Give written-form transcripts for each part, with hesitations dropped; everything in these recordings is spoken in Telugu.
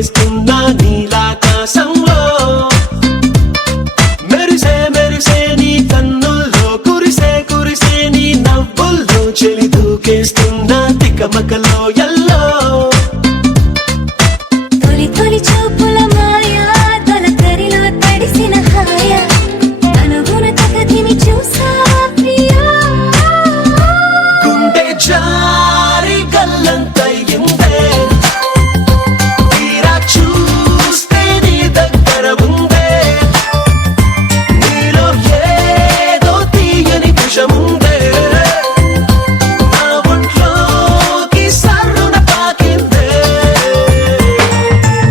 దొర్లేస్తున్నా నీలాకాశంలో మెరిసే మెరిసే నీ కన్నుల్లో కురిసే కురిసే నీ నవ్వుల్లో చెలి దూకేస్తున్నా తికమకలో ఎల్లో తొలి తొలి చూపుల మాయా తొలకరిలో తడిసిన హాయ అనుగుణ తగతిని చూసా ప్రియా గుండె జారి గల్లంతయ్యిందే తీరా చూస్తే నీ దగ్గర ఉందే నీలో ఏదో తీయని విషముందే నా ఒంట్లోకి సర్రున పాకిందే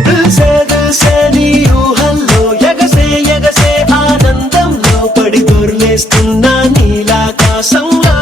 దిల్సే దిల్సే నీ ఊహల్లో ఎగసే ఎగసే ఆనందంలో పడి దొర్లేస్తున్నా నీలాకాశంలో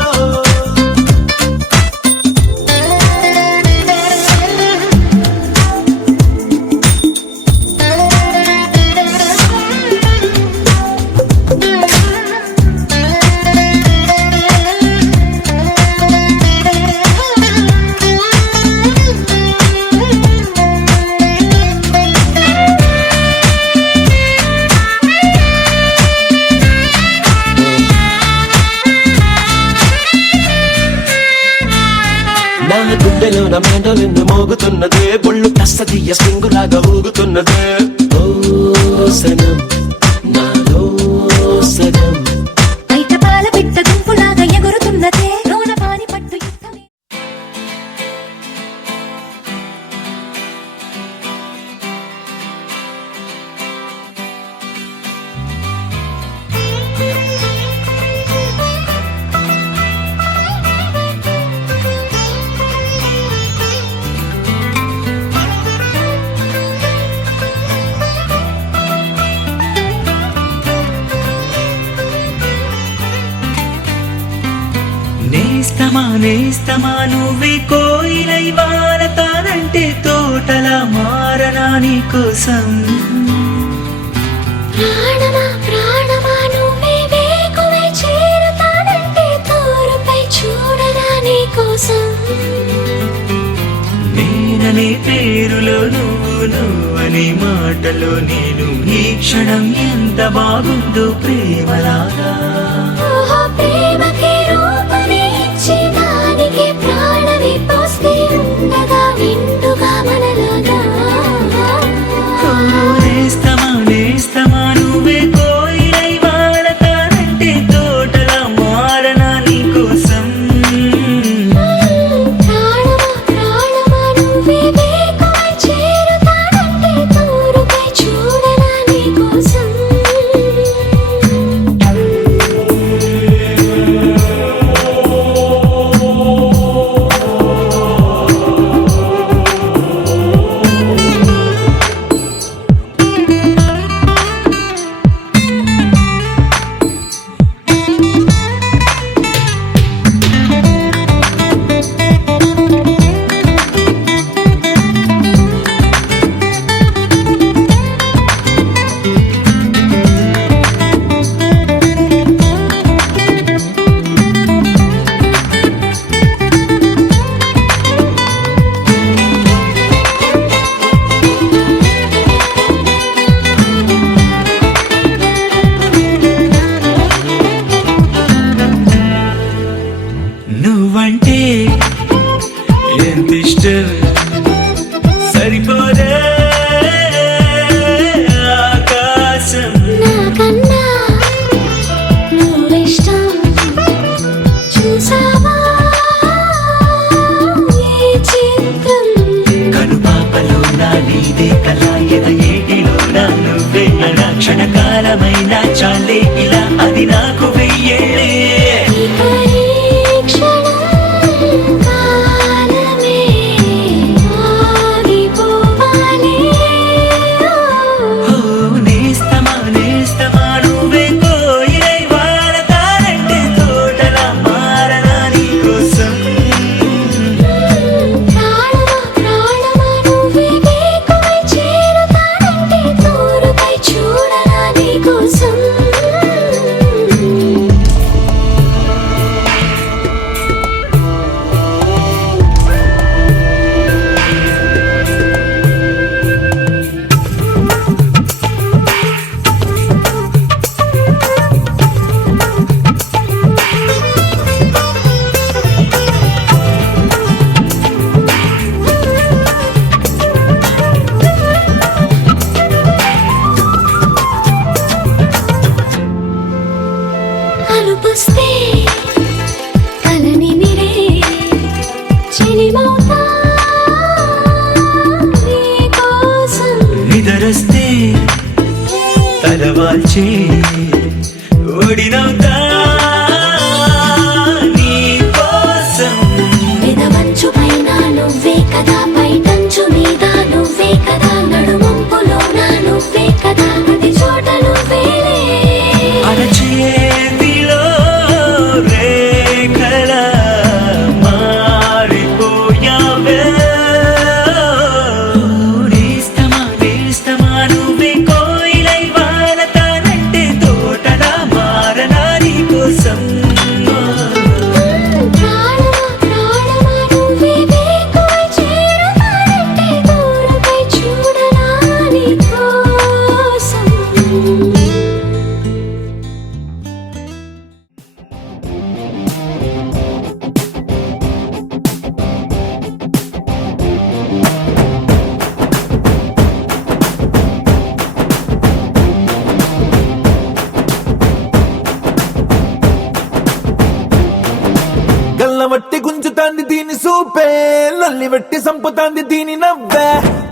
నా గుండెలో నా మెండలిన్ను మోగుతున్నదే బొళ్ళు కస్తదీయ స్ప్రింగులాగా ఊగుతున్నదే ఓ సనం నాలో సనం బయట పాల బిడ్డ గుంపులాగా ఎగురుతున్నదే లోన పాని పట్టు యుద్ధమే నేస్తమా నేస్తమా నువ్వే కోయిలై వారతానంటే తోటలా మారనా నీకోసం ప్రాణమా ప్రాణమా నువ్వే వేకువై చేరుతానంటే తోరుపై చూడరా నీకోసం నేననే పేరులో నువ్వనే మాటలో నేను ఈ క్షణం ఎంత బాగుందో ప్రేమలాగా ఓహో ప్రేమకి రూపని ఇచ్చి దానికి ప్రాణమి పోస్తే ఉండగా నిండుగా మనలాగా నేస్తమా నేస్తమా నువ్వే కోయిలై వాడతానంటే తోటలా మారనా నీకోసం ప్రాణమా ప్రాణమా నువ్వే వేకువై చేరుతానంటే తోరుపై చూడరా నీకోసం వస్తే కలని మిరే చిలిమౌతా నీ కోసం నిదరస్తే తలవాల్చి ఓడినవుతా నీ కోసం పెదవంచు పైన నువ్వే కదా పైటంచు మీద నువ్వే కదా నడుమంపులోన నువ్వే కదా ప్రతి చోట నువ్వేలే అరచేతిలో రేఖల మారిపోయావే నేస్తమా నేస్తమా నువ్వే కోయిలై వాలతానంటే తోటలా మారనా నీ కోసం ప్రాణమా ప్రాణమా నువ్వే వేకువై చేరతానంటే దూరపై చూడనా నీ కోసం గల్లవట్టి గుంజుతాంది దీని సూపే లొల్లి వెట్టి సంపుతాంది దీని నవ్వే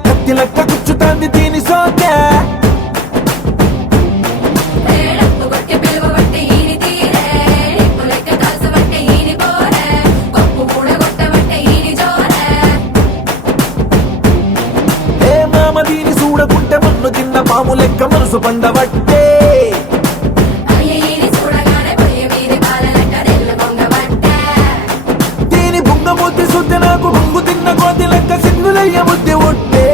కత్తి లెక్క గుచ్చుతాంది దీని సోకే కొట్టి పిలువబట్టి ఈని తీరే నిప్పులెక్క కాల్చబట్టి ఈని పోరే పప్పు కూడా కొట్టబట్టి ఈని జోరే ఏ మామ దీని చూడకుంటే మన్ను తిన్న పాము లెక్క మనసు పండబట్టే అయ్య ఈని చూడగానే పొయ్యి మీది పాల లెక్క తెల్ల పొంగబట్టే దీని బుంగమూతి శుద్ధి నాకు బొంగు తిన్న కోతి లెక్క సింగులయ్య బుద్ధి ఉట్టే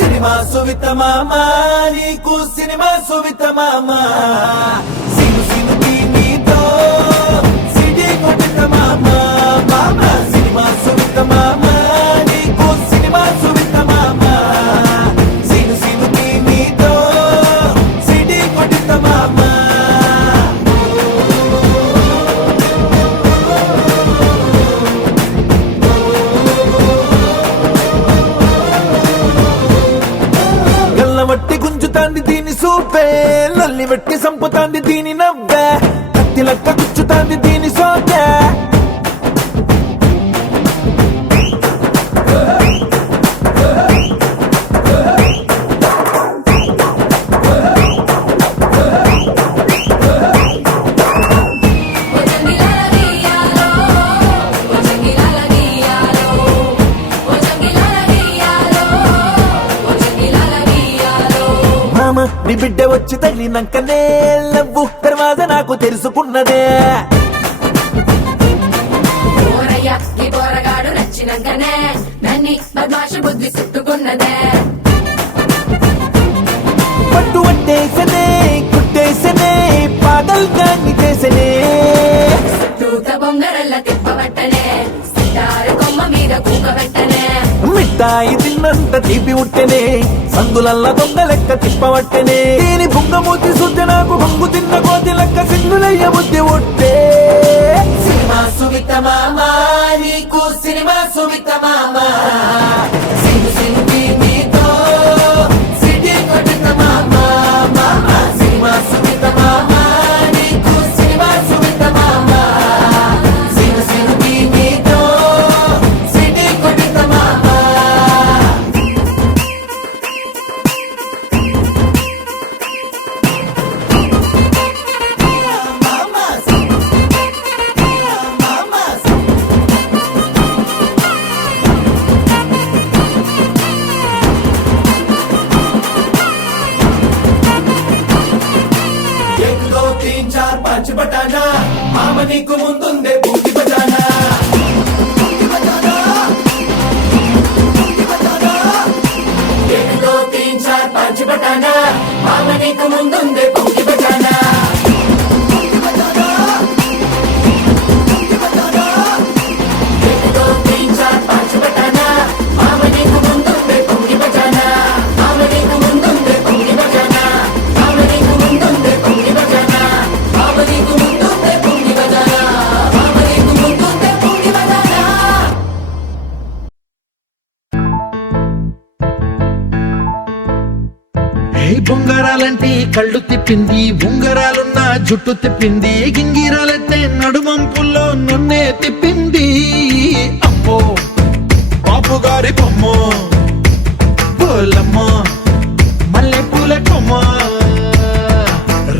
సినిమా సువిత మామ నీకు సినిమా సువిత మామ సిను సిను నీతో సిటీ కొట్టిన మామ మామ సినిమా సువిత మామ నీకు సినిమా సువిత మామ సిను సిను నీతో సిటీ కొట్టిన మామ గల్లవట్టి గుంజుతాంది దీని సూపే లొల్లి వెట్టి సంపుతాంది దీని నవ్వే కత్తి లెక్క గుచ్చుతాంది దీని సోకే ఓ జంగిలాల గీయాలో ఓ జంగిలాల గీయాలో ఓ జంగిలాల గీయాలో ఓ జంగిలాల గీయాలో మామ నీ బిడ్డ వచ్చి తల్లినాకనే లవ్వు తర్వాత నాకు తెలుసుకున్నదే పోరయ్య ఈ పోరగాడు నచ్చినంకనే నన్ని బద్మాష బుద్ధి చుట్టుకున్నదే పట్టు పట్టేసనే కుట్టేసనే పాగల్ గాన్ని చేసనే తూత బొంగరల్ల తిప్పబట్టనే సితారు కొమ్మ మీద కూకబెట్టనే మిఠాయి తిన్నంత తీపి ఉట్టెనే సందులల్ల దొంగ లెక్క తిప్పవట్టెనే దీని బుంగమూతి శుద్ధి నాకు బొంగు తిన్న కోతి లెక్క సింగులయ్య బుద్ధి ఉట్టే సినిమా సువిత మామ నీకు సినిమా సువిత మామ సిను సిను నీతో సిటీ కొట్టిన మామ మామ సినిమా సువిత మామ నీకు సినిమా సువిత మామ సిను సిను నీతో సిటీ కొట్టిన మామ एक दो तीन चार पाँच बटाना मामा నీకు ముందుందే బూటి బటానా బూటి బటానా బూటి బటానా एक दो तीन चार पाँच बटाना मामा నీకు ముందుందే బూటి బటానా బూటి బటానా బూటి బటానా एक दो तीन चार पाँच बटाना मामा నీకు ముందుందే బూటి బటానా మామ నీకు ముందుందే బూటి బటానా మామ నీకు ముందుందే బూటి బటానా మామ నీకు ముందుందే బూటి బటానా మామ నీకు ముందుందే బూటి బటానా ఏ బొంగరాలంటే కళ్ళు తిప్పింది, ఉంగరాలున్న జుట్టు తిప్పింది, గింగిరాలైతే నడుమంపుల్లో నన్నే తిప్పింది. అమ్మో బాపు గారి బొమ్మ, పోలమ్మ మల్లె పూల కొమ్మ,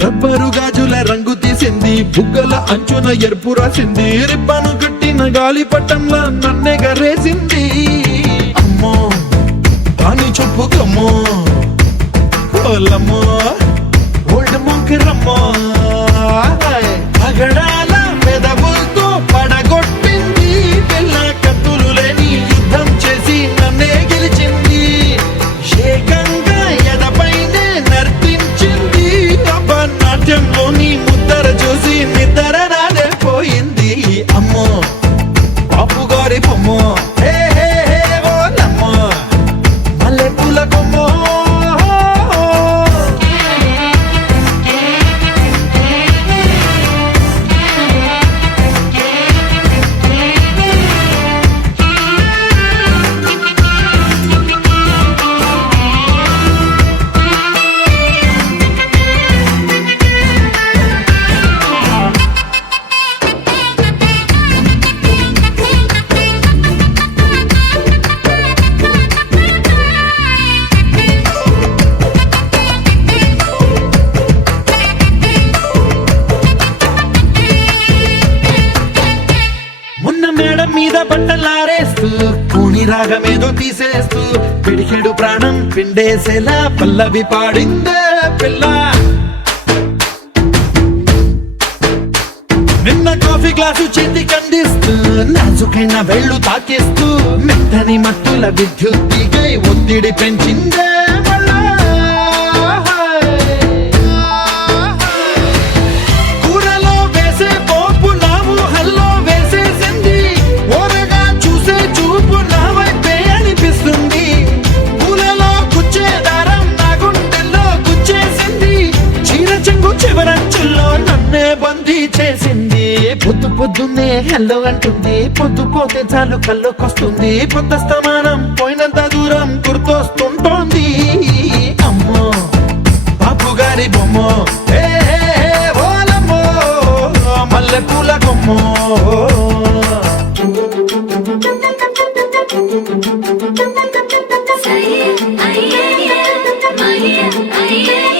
రబ్బరు గాజుల రంగు తీసింది, బుగ్గల అంచున ఎరుపు రాసింది, రిబ్బను కట్టిన గాలి పట్టంలా నన్నే గరేసింది. అమ్మో దాని చెప్పు కమ్మో, పోలమ్మో ఓల్డ్ మొంకిరమ్మో, పగడాల పెదవులతో పడగొట్టింది, పిల్ల కత్తులు లేని యుద్ధం చేసి నన్నే గెలిచింది, ఏకంగా ఎదపైనే నర్తించింది, నాట్యంలోని ముద్దర చూసి నిద్ర నాదే పోయింది. అమ్మో బాపు గారి బొమ్మో, హే హే హే ఓలమ్మో మల్లె పూల కొమ్మో. మొన్న మేడం మీద బట్టలారేస్తూ కూని రాగమేదో తీసేస్తూ పిడికెడు ప్రాణం పిండేసేలా పల్లవి పాడిందే పిల్ల. నిన్న కాఫీ గ్లాసు చేతి కందిస్తూ నాజుకైన వేళ్ళు తాకేస్తూ మెత్తని మత్తుల విద్యుత్ తీగై ఒత్తిడి పెంచిందే మళ్ళా. కూరలో వేసే పోపు నా ఊహల్లో వేసేసింది, ఓరగా చూసే చూపు నా వైపే అనిపిస్తుంది, పూలలో గుచ్చే దారం నా గుండెల్లో గుచ్చేసింది, చీర చెంగు చివరంచుల్లో నన్నే బందీ చేసింది. పొద్దు పొద్దున్నే హెల్లో అంటుంది, పొద్దు పోతే చాలు కళ్ళొకొస్తుంది, పొద్ద స్తమానం పోయినంత దూరం గుర్తొస్తుంటోంది. అమ్మో బాపు గారి బొమ్మో, హే హే హే ఓలమ్మో మల్లె పూల కొమ్మో. సయ్య అయ్యయ్య మయ్య అయ్యయ్య